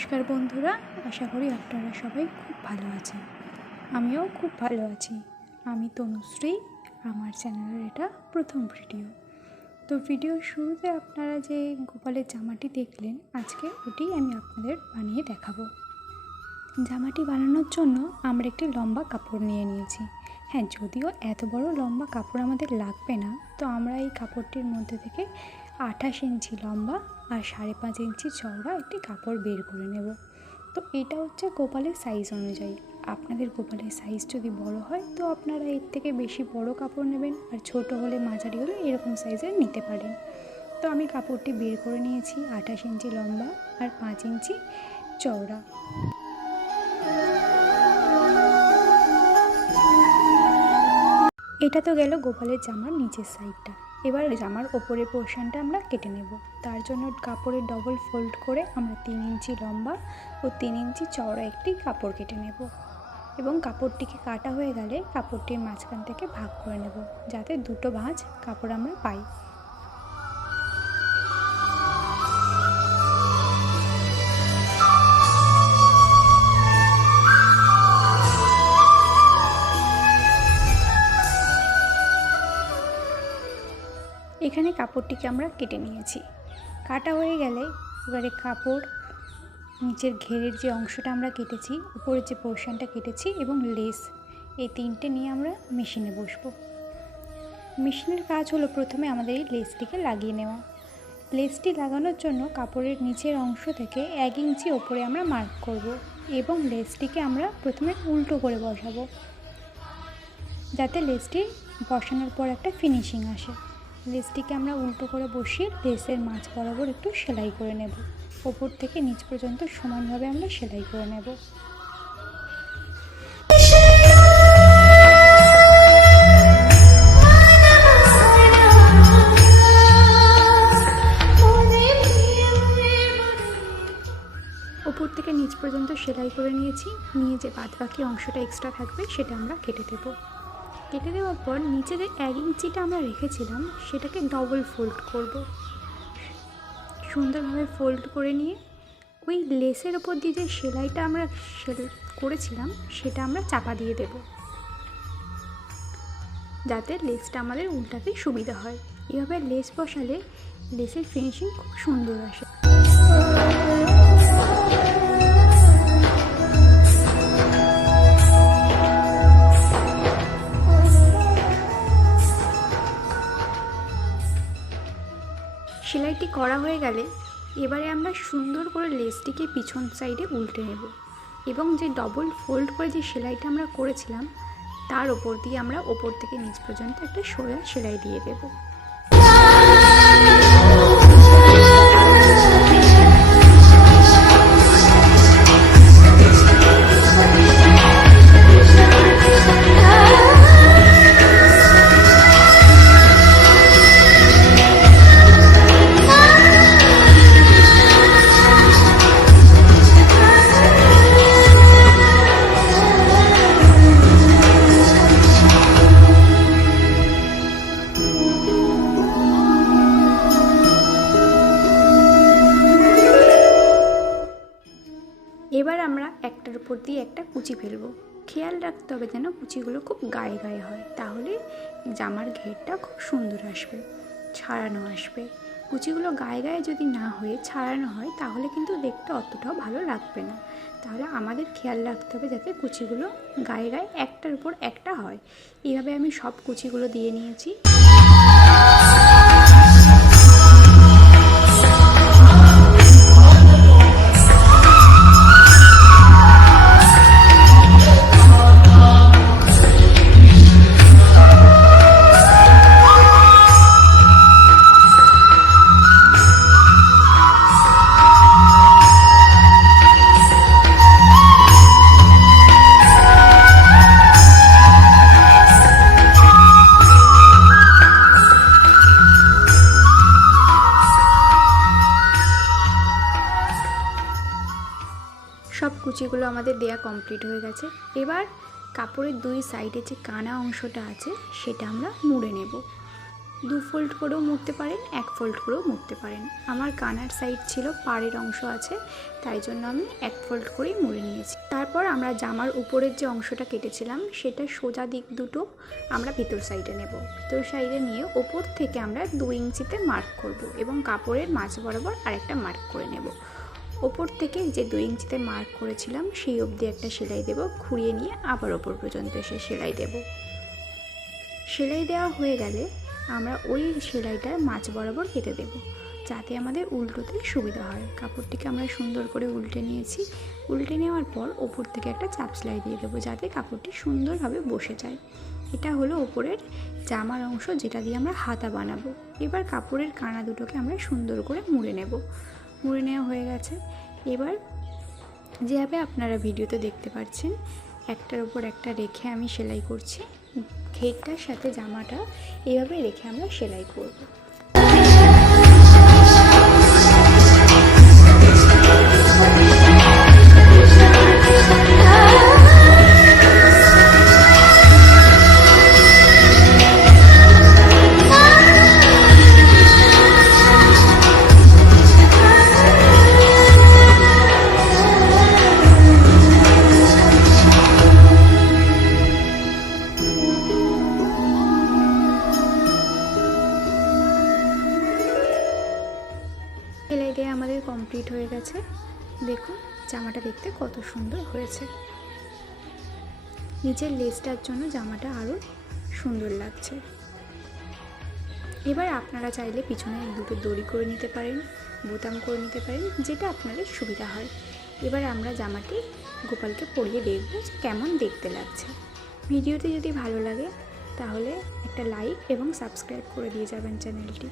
নমস্কার বন্ধুরা, আশা করি আপনারা সবাই খুব ভালো আছেন। আমিও খুব ভালো আছি। আমি তনুশ্রী, আমার চ্যানেলের এটা প্রথম ভিডিও। তো ভিডিওর শুরুতে আপনারা যে গোপালের জামাটি দেখলেন, আজকে ওটি আমি আপনাদের বানিয়ে দেখাবো। জামাটি বানানোর জন্য আমরা একটি লম্বা কাপড় নিয়ে নিয়েছি। হ্যাঁ, যদিও এত বড় লম্বা কাপড় আমাদের লাগবে না, তো আমরা এই কাপড়টির মধ্যে থেকে 28 ইঞ্চি লম্বা আর 5.5 ইঞ্চি চওড়া একটি কাপড় বের করে নেব। তো এটা হচ্ছে গোপালের সাইজ অনুযায়ী। আপনাদের গোপালের সাইজ যদি বড় হয় তো আপনারা এর থেকে বেশি বড় কাপড় নেবেন, আর ছোট হলে মাঝারি হলে এরকম সাইজের নিতে পারেন। তো আমি কাপড়টি বের করে নিয়েছি 28 ইঞ্চি লম্বা আর 5 ইঞ্চি চওড়া। এটা তো গেল গোপালের জামার নিচের সাইডটা। এবার জামার ওপরের পোর্শনটা আমরা কেটে নেব। তার জন্য কাপড়ের ডবল ফোল্ড করে আমরা 3 ইঞ্চি লম্বা ও 3 ইঞ্চি চওড়া একটি কাপড় কেটে নেব, এবং কাপড়টিকে কাটা হয়ে গেলে কাপড়টির মাঝখান থেকে ভাগ করে নেব, যাতে দুটো ভাঁজ কাপড় আমরা পাই। এখানে কাপড়টিকে আমরা কেটে নিয়েছি। কাটা হয়ে গেলে এবারে কাপড়, নিচের ঘেরের যে অংশটা আমরা কেটেছি, উপরের যে পোর্শনটা কেটেছি এবং লেস, এই তিনটে নিয়ে আমরা মেশিনে বসবো। মেশিনের কাজ হলো প্রথমে আমাদের এই লেসটিকে লাগিয়ে নেওয়া। লেসটি লাগানোর জন্য কাপড়ের নিচের অংশ থেকে 1 ইঞ্চি ওপরে আমরা মার্ক করব, এবং লেসটিকে আমরা প্রথমে উল্টো করে বসাবো, যাতে লেসটি বসানোর পর একটা ফিনিশিং আসে। লেসটিকে আমরা উল্টো করে বসিয়ে লেসের মাঝ বরাবর একটু সেলাই করে নেব। ওপর থেকে নিচ পর্যন্ত সমানভাবে আমরা সেলাই করে নেব। ওপর থেকে নিচ পর্যন্ত সেলাই করে নিয়েছি। নিয়ে যে বাদবাকি অংশটা এক্সট্রা থাকবে সেটা আমরা কেটে দেব। কেটে দেওয়ার পর নিচে যে 1 ইঞ্চিটা আমরা রেখেছিলাম সেটাকে ডবল ফোল্ড করব। সুন্দরভাবে ফোল্ড করে নিয়ে ওই লেসের ওপর দিয়ে যে সেলাইটা আমরা করেছিলাম সেটা আমরা চাপা দিয়ে দেব, যাতে লেসটা আমাদের উল্টাতে সুবিধা হয়। এভাবে লেস বসালে লেসের ফিনিশিং খুব সুন্দর আসে। সেলাইটি করা হয়ে গেলে এবারে আমরা সুন্দর করে লেসটিকে পিছন সাইডে উল্টে নেব, এবং যে ডবল ফোল্ড করে যে সেলাইটা আমরা করেছিলাম তার ওপর দিয়ে আমরা ওপর থেকে নিচ পর্যন্ত একটা সোজা সেলাই দিয়ে দেব। এবার আমরা একটার উপর দিয়ে একটা কুচি ফেলবো। খেয়াল রাখতে হবে যেন কুচিগুলো খুব গায়ে গায়ে হয়, তাহলে জামার ঘেরটা খুব সুন্দর আসবে, ছাড়ানো আসবে। কুচিগুলো গায়ে গায়ে যদি না হয়ে ছাড়ানো হয় তাহলে কিন্তু দেখতে অতটাও ভালো লাগবে না। তাহলে আমাদের খেয়াল রাখতে হবে যাতে কুচিগুলো গায়ে গায়ে একটার উপর একটা হয়। এইভাবে আমি সব কুচিগুলো দিয়ে নিয়েছি। সব কুচিগুলো আমাদের দেয়া কমপ্লিট হয়ে গেছে। এবার কাপড়ের দুই সাইডে যে কানা অংশটা আছে সেটা আমরা মুড়ে নেব। 2 ফোল্ড করেও মুড়তে পারেন, 1 ফোল্ড করেও মুড়তে পারেন। আমার কানার সাইড ছিল, পাড়ের অংশ আছে, তাই জন্য আমি 1 ফোল্ড করেই মুড়ে নিয়েছি। তারপর আমরা জামার উপরের যে অংশটা কেটেছিলাম সেটা সোজা দিক দুটো আমরা ভিতর সাইডে নেব। ভিতর সাইডে নিয়ে ওপর থেকে আমরা 2 ইঞ্চিতে মার্ক করব এবং কাপড়ের মাঝ বরাবর আরেকটা মার্ক করে নেব। ওপর থেকে যে 2 ইঞ্চিতে মার্ক করেছিলাম সেই অবধি একটা সেলাই দেব, ঘুরিয়ে নিয়ে আবার ওপর পর্যন্ত এসে সেলাই দেব। সেলাই দেওয়া হয়ে গেলে আমরা ওই সেলাইটার মাঝ বরাবর কেটে দেব, যাতে আমাদের উল্টোতে সুবিধা হয়। কাপড়টিকে আমরা সুন্দর করে উল্টে নিয়েছি। উল্টে নেওয়ার পর ওপর থেকে একটা চাপ সেলাই দিয়ে দেবো, যাতে কাপড়টি সুন্দরভাবে বসে যায়। এটা হলো ওপরের জামার অংশ, যেটা দিয়ে আমরা হাতা বানাবো। এবার কাপড়ের কানা দুটোকে আমরা সুন্দর করে মুড়ে নেব। মুড়ে নেওয়া হয়ে গেছে। এবার যেভাবে আপনারা ভিডিওতে দেখতে পাচ্ছেন, একটার উপর একটা রেখে আমি সেলাই করছি। ঘেরটার সাথে জামাটা এভাবে রেখে আমরা সেলাই করব। সেলাই দিয়ে আমাদের কমপ্লিট হয়ে গেছে। দেখুন জামাটা দেখতে কত সুন্দর হয়েছে। নিচের লেসটার জন্য জামাটা আরও সুন্দর লাগছে। এবার আপনারা চাইলে পিছনে দুটো দড়ি করে নিতে পারেন, বোতাম করে নিতে পারেন, যেটা আপনাদের সুবিধা হয়। এবার আমরা জামাটি গোপালকে পরিয়ে দেখব যে কেমন দেখতে লাগছে। ভিডিওটি যদি ভালো লাগে তাহলে একটা লাইক এবং সাবস্ক্রাইব করে দিয়ে যাবেন চ্যানেলটি।